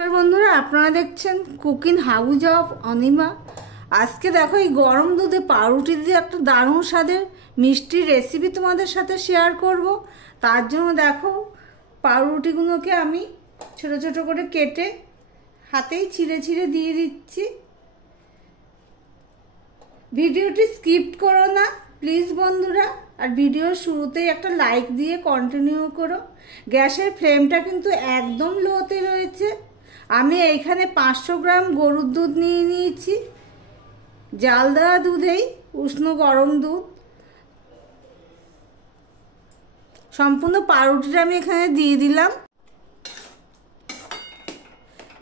নমস্কার বন্ধুরা, আপনারা দেখছেন কুকিং হাউস অফ অনিমা। আজকে দেখো এই গরম দুধে পাউরুটি দিয়ে একটা দারুণ স্বাদের মিষ্টি রেসিপি তোমাদের সাথে শেয়ার করব। তার জন্য দেখো পাউরুটিগুলোকে আমি ছোট ছোট করে কেটে হাতেই ছিঁড়ে ছিঁড়ে দিয়ে দিচ্ছি। ভিডিওটি স্কিপ করো না প্লিজ বন্ধুরা, আর ভিডিওর শুরুতেই একটা লাইক দিয়ে কন্টিনিউ করো। গ্যাসের ফ্লেমটা কিন্তু একদম লোতে রয়েছে। আমি এইখানে 500 গ্রাম গরুর দুধ নিয়ে নিয়েছি, জাল দেওয়া দুধেই, উষ্ণ গরম দুধ। সম্পূর্ণ পাউরুটিটা আমি এখানে দিয়ে দিলাম।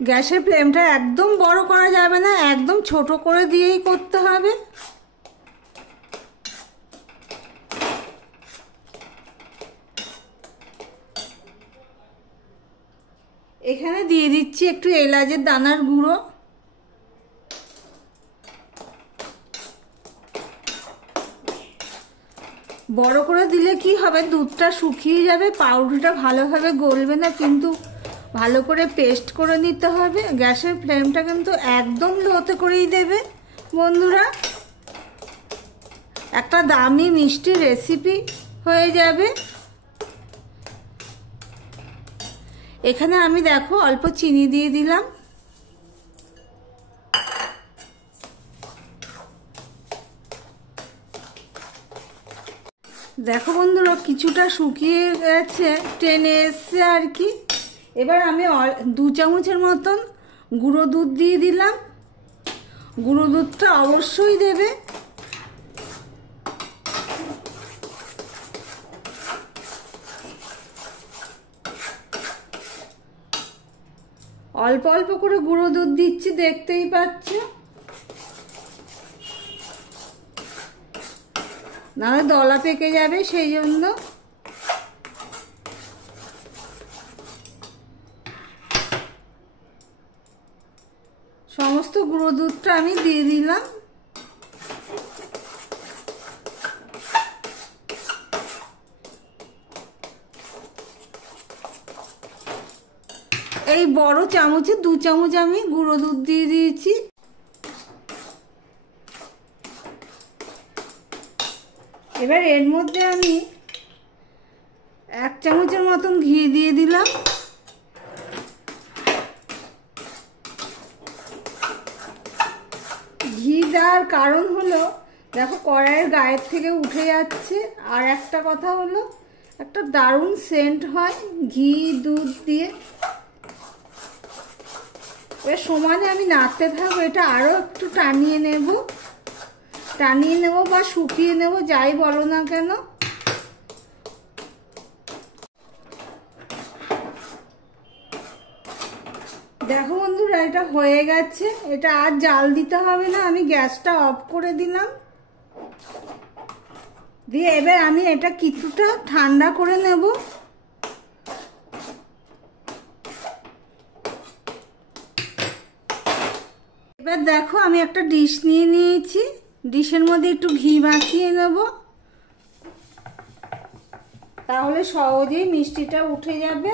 গ্যাসের ফ্লেমটা একদম বড় করা যাবে না, একদম ছোট করে দিয়েই করতে হবে। এখানে দিয়ে দিচ্ছি একটু এলাচের দানার গুঁড়ো, বড় করে দিলে কি হবে, দুধটা শুকিয়ে যাবে, পাউরুটিটা ভালোভাবে গলবে না, কিন্তু ভালো করে পেস্ট করে নিতে হবে। গ্যাসের ফ্লেমটা কিন্তু একদম লোতে করেই দেবে বন্ধুরা। একটা দামি মিষ্টি রেসিপি হয়ে যাবে। এখানে আমি দেখো অল্প চিনি দিয়ে দিলাম। দেখো বন্ধুরা কিছুটা শুকিয়ে গেছে, টেনে এসছে আর কি। এবার আমি 2 চামচের মতন গুঁড়ো দুধ দিয়ে দিলাম। গুঁড়ো দুধটা অবশ্যই দেবে। অল্প অল্প করে গুঁড়ো দুধ দিচ্ছি, দেখতেই পাচ্ছ, নাহলে দলা পেকে যাবে, সেই জন্য। সমস্ত গুঁড়ো দুধটা আমি দিয়ে দিলাম। এই বড় চামচে 2 চামচ আমি গুঁড়ো দুধ দিয়ে দিয়েছি। এবার এর মধ্যে আমি 1 চামচের মতন ঘি দিয়ে দিলাম। ঘি দেওয়ার কারণ হলো, দেখো কড়াইয়ের গায়ের থেকে উঠে যাচ্ছে। আর একটা কথা হলো, একটা দারুণ সেন্ট হয় ঘি দুধ দিয়ে। এবার সমানে আমি নাড়তে থাকবো। এটা আরও একটু টানিয়ে নেব বা শুকিয়ে নেব, যাই বলো না কেন। দেখো বন্ধুরা এটা হয়ে গেছে। এটা আর জাল দিতে হবে না, আমি গ্যাসটা অফ করে দিলাম। দিয়ে এবার আমি এটা কিছুটা ঠান্ডা করে নেব। এবার দেখো আমি একটা ডিশ নিয়ে নিয়েছি, ডিশের মধ্যে একটু ঘি মাখিয়ে নেব, তাহলে সহজেই মিষ্টিটা উঠে যাবে।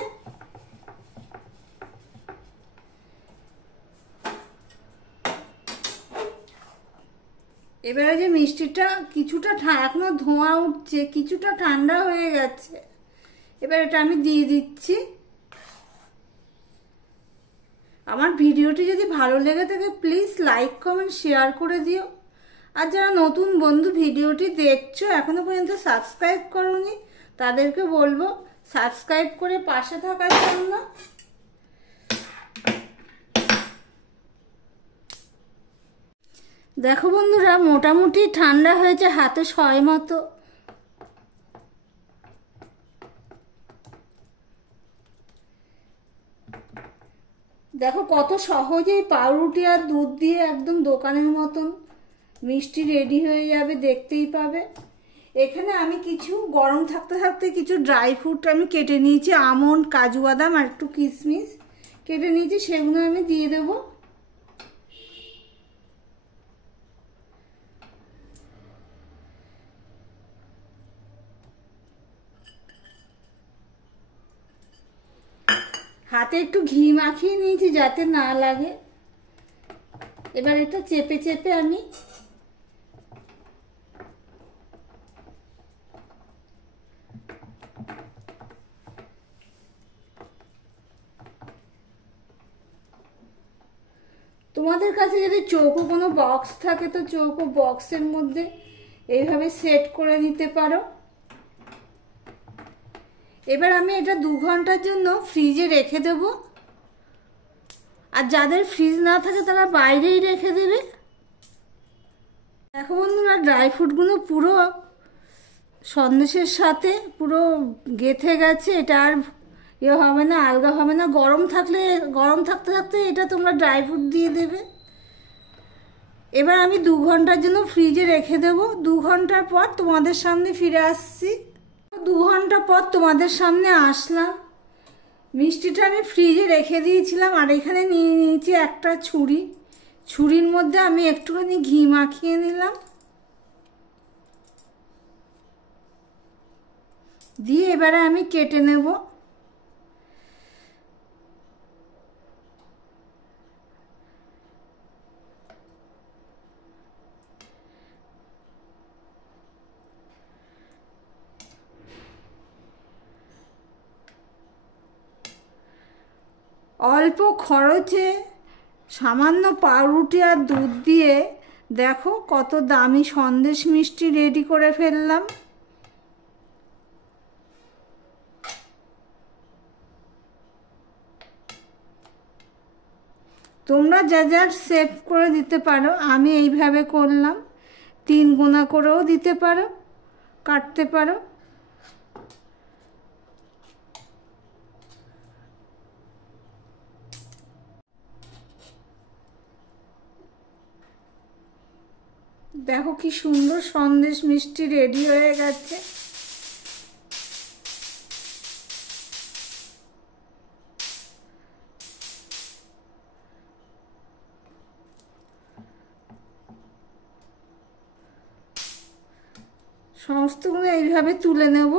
এবারে যে মিষ্টিটা কিছুটা এখনো ধোঁয়া উঠছে, কিছুটা ঠান্ডা হয়ে গেছে। এবার এটা আমি দিয়ে দিচ্ছি। আমার ভিডিওটি যদি ভালো লেগে থাকে প্লিজ লাইক কমেন্ট শেয়ার করে দিও। আর যারা নতুন বন্ধু ভিডিওটি দেখছো এখনো পর্যন্ত সাবস্ক্রাইব করোনি, তাদেরকে বলবো সাবস্ক্রাইব করে পাশে থাকার জন্য। দেখো বন্ধুরা মোটামুটি ঠান্ডা হয়েছে, হাতে সয় মতো। দেখো কত সহজেই পাউরুটি আর দুধ দিয়ে একদম দোকানের মতন মিষ্টি রেডি হয়ে যাবে, দেখতেই পাবে। এখানে আমি কিছু গরম থাকতে থাকতে কিছু ড্রাই ফ্রুট আমি কেটে নিয়েছি, আমন্ড, কাজু বাদাম আর একটু কিশমিশ কেটে নিয়েছি, সেগুলো আমি দিয়ে দেবো। হাতে হাতে একটু ঘি মাখিয়ে নিয়েছি যাতে না লাগে। এবার এটা চেপে চেপে আমি তোমাদের কাছে যদি চৌকো কোনো বক্স থাকে তো চৌকো বক্সের মধ্যে এইভাবে সেট করে নিতে পারো। এবার আমি এটা 2 ঘন্টার জন্য ফ্রিজে রেখে দেব। আর যাদের ফ্রিজ না থাকে তারা বাইরেই রেখে দেবে। দেখো বন্ধুরা, ড্রাই ফ্রুটগুলো পুরো সন্দেশের সাথে পুরো গেঁথে গেছে। এটা আর ইয়ে হবে না, আলগা হবে না। গরম থাকতে থাকতে এটা তোমরা ড্রাই ফ্রুট দিয়ে দেবে। এবার আমি 2 ঘন্টার জন্য ফ্রিজে রেখে দেব। 2 ঘন্টার পর তোমাদের সামনে ফিরে আসছি। 2 ঘন্টা পর তোমাদের সামনে আসলাম। মিষ্টিটা আমি ফ্রিজে রেখে দিয়েছিলাম। আর এখানে নিয়ে নিয়েছি একটা ছুরি। ছুরির মধ্যে আমি একটুখানি ঘি মাখিয়ে নিলাম, দিয়ে এবারে আমি কেটে নেব। অল্প খরচে সামান্য পাউরুটি আর দুধ দিয়ে দেখো কত দামি সন্দেশ মিষ্টি রেডি করে ফেললাম। তোমরা যা যা সেভ করে দিতে পারো, আমি এইভাবে করলাম। 3 কোনা করেও দিতে পারো, কাটতে পারো। দেখো কি সুন্দর সন্দেশ মিষ্টি রেডি হয়ে গেছে। সমস্তগুলো এইভাবে তুলে নেব।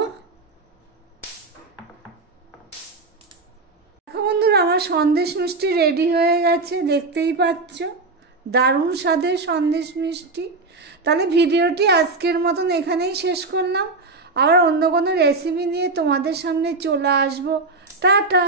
দেখো বন্ধুরা, আমার সন্দেশ মিষ্টি রেডি হয়ে গেছে, দেখতেই পাচ্ছ। দারুণ স্বাদের সন্দেশ মিষ্টি। তাহলে ভিডিওটি আজকের মতন এখানেই শেষ করলাম। আবার অন্য কোনো রেসিপি নিয়ে তোমাদের সামনে চলে আসবো। টাটা।